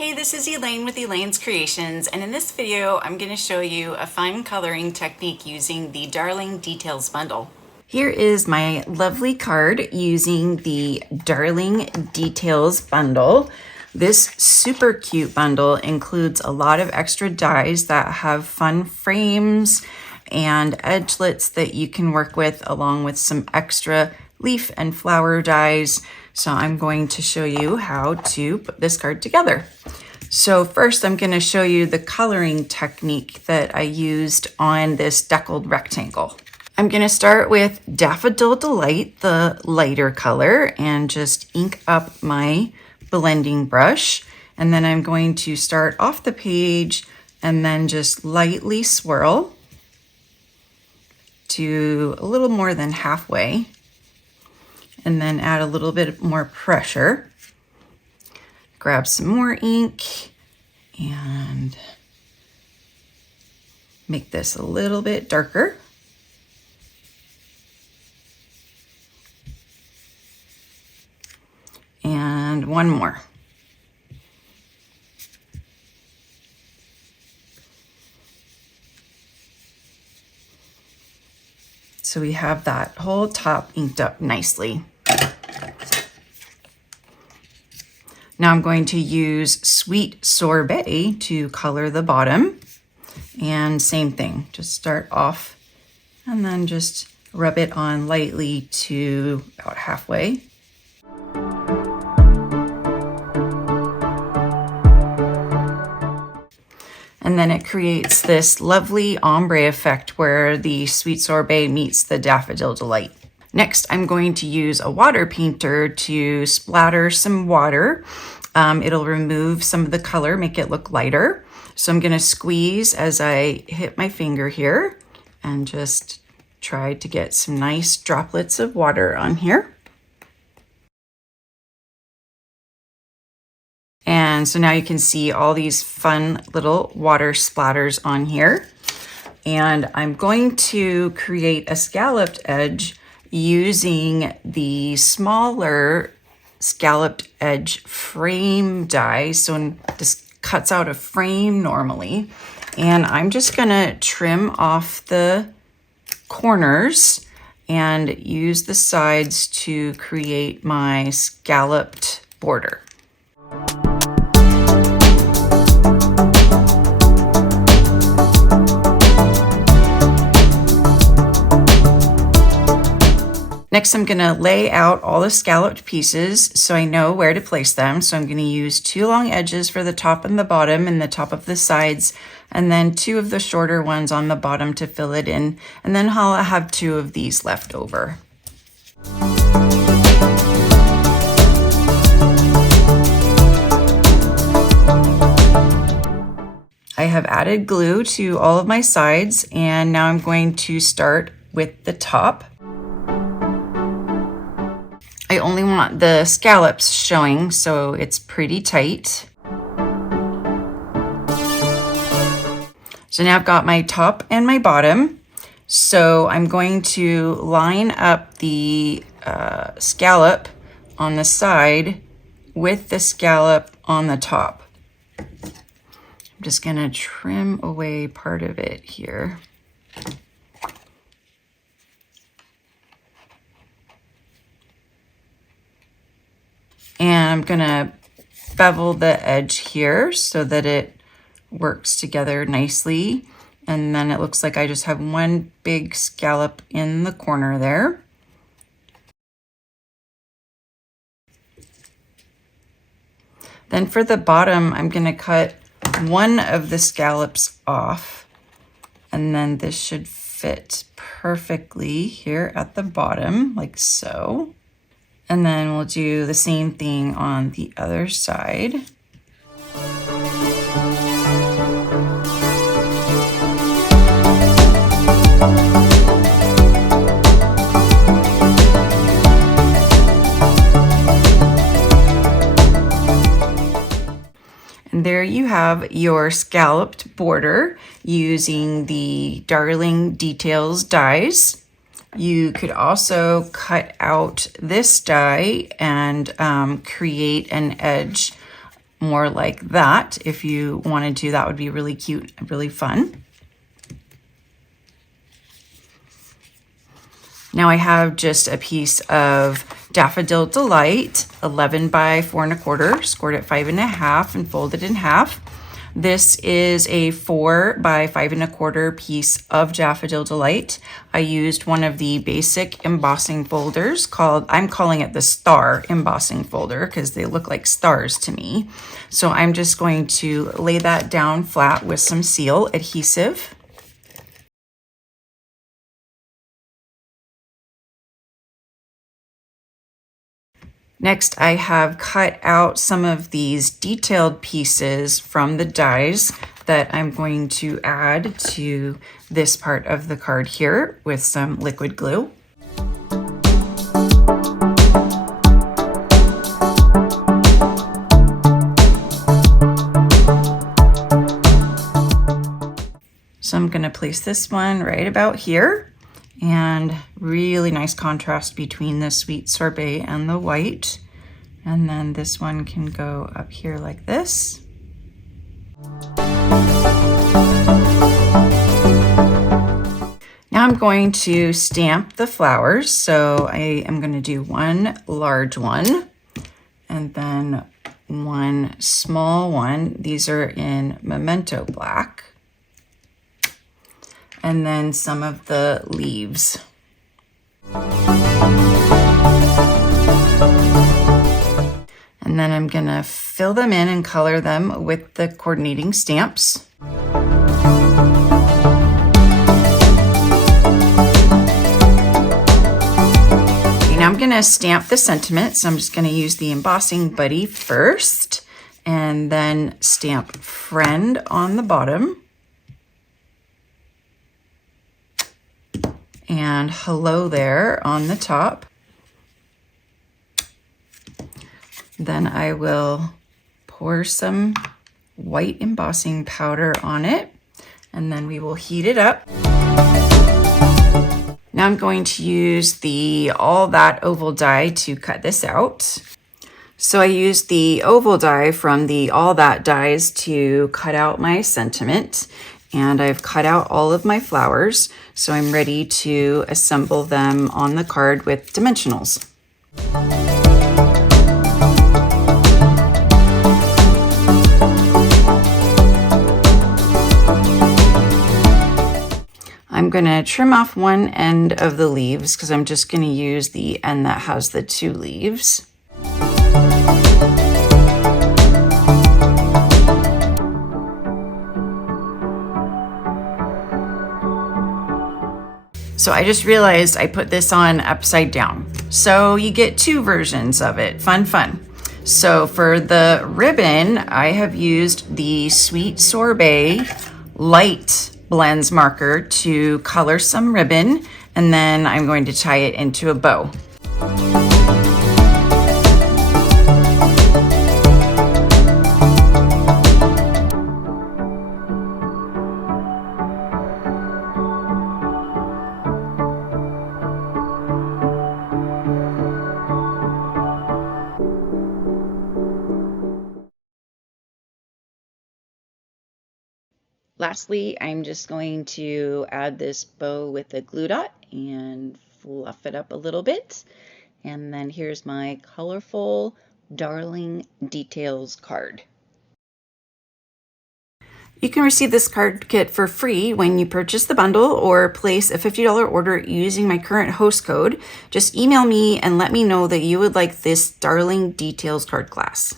Hey, this is Elaine with Elaine's Creations, and in this video I'm going to show you a fine coloring technique using the Darling Details bundle. Here is my lovely card using the Darling Details bundle. This super cute bundle includes a lot of extra dies that have fun frames and edgelets that you can work with, along with some extra leaf and flower dies. So I'm going to show you how to put this card together. So first I'm going to show you the coloring technique that I used on this deckled rectangle. I'm going to start with Daffodil Delight, the lighter color, and just ink up my blending brush. And then I'm going to start off the page and then just lightly swirl to a little more than halfway, and then add a little bit more pressure. Grab some more ink and make this a little bit darker. And one more. So we have that whole top inked up nicely. Now I'm going to use Sweet Sorbet to color the bottom. And same thing, just start off and then just rub it on lightly to about halfway. And then it creates this lovely ombre effect where the Sweet Sorbet meets the Daffodil Delight. Next, I'm going to use a water painter to splatter some water. It'll remove some of the color, make it look lighter. So I'm going to squeeze as I hit my finger here and just try to get some nice droplets of water on here. And so now you can see all these fun little water splatters on here. And I'm going to create a scalloped edge using the smaller scalloped edge frame die. So this cuts out a frame normally. And I'm just gonna trim off the corners and use the sides to create my scalloped border. Next, I'm gonna lay out all the scalloped pieces so I know where to place them. So I'm gonna use 2 long edges for the top and the bottom and the top of the sides, and then 2 of the shorter ones on the bottom to fill it in. And then I'll have 2 of these left over. I have added glue to all of my sides, and now I'm going to start with the top. I only want the scallops showing, so it's pretty tight. So now I've got my top and my bottom. So I'm going to line up the scallop on the side with the scallop on the top. I'm just gonna trim away part of it here. And I'm gonna bevel the edge here so that it works together nicely. And then it looks like I just have one big scallop in the corner there. Then for the bottom, I'm gonna cut one of the scallops off, and then this should fit perfectly here at the bottom, like so. And then we'll do the same thing on the other side. And there you have your scalloped border using the Darling Details dies. You could also cut out this die and create an edge more like that if you wanted to. That would be really cute, really fun. Now I have just a piece of Daffodil Delight, 11 by 4 1/4, scored at 5 1/2 and folded in half. This is a 4 by 5 1/4 piece of Daffodil Delight. I used one of the basic embossing folders I'm calling it the star embossing folder because they look like stars to me. So I'm just going to lay that down flat with some seal adhesive. Next, I have cut out some of these detailed pieces from the dies that I'm going to add to this part of the card here with some liquid glue. So I'm going to place this one right about here. And really nice contrast between the sweet sorbet and the white. And then this one can go up here like this. Now I'm going to stamp the flowers. So I am going to do one large one and then one small one. These are in Memento Black. And then some of the leaves. And then I'm gonna fill them in and color them with the coordinating stamps. Okay, now I'm gonna stamp the sentiment. So I'm just gonna use the embossing buddy first and then stamp friend on the bottom. And hello there on the top. Then I will pour some white embossing powder on it, and then we will heat it up. Now I'm going to use the All That oval die to cut this out. So I used the oval die from the All That dies to cut out my sentiment. And I've cut out all of my flowers, so I'm ready to assemble them on the card with dimensionals. I'm gonna trim off one end of the leaves because I'm just gonna use the end that has the 2 leaves. So I just realized I put this on upside down. So you get 2 versions of it. Fun, fun. So for the ribbon, I have used the Sweet Sorbet Light Blends marker to color some ribbon, and then I'm going to tie it into a bow. Lastly, I'm just going to add this bow with a glue dot and fluff it up a little bit. And then here's my colorful Darling Details card. You can receive this card kit for free when you purchase the bundle or place a $50 order using my current host code. Just email me and let me know that you would like this Darling Details card class.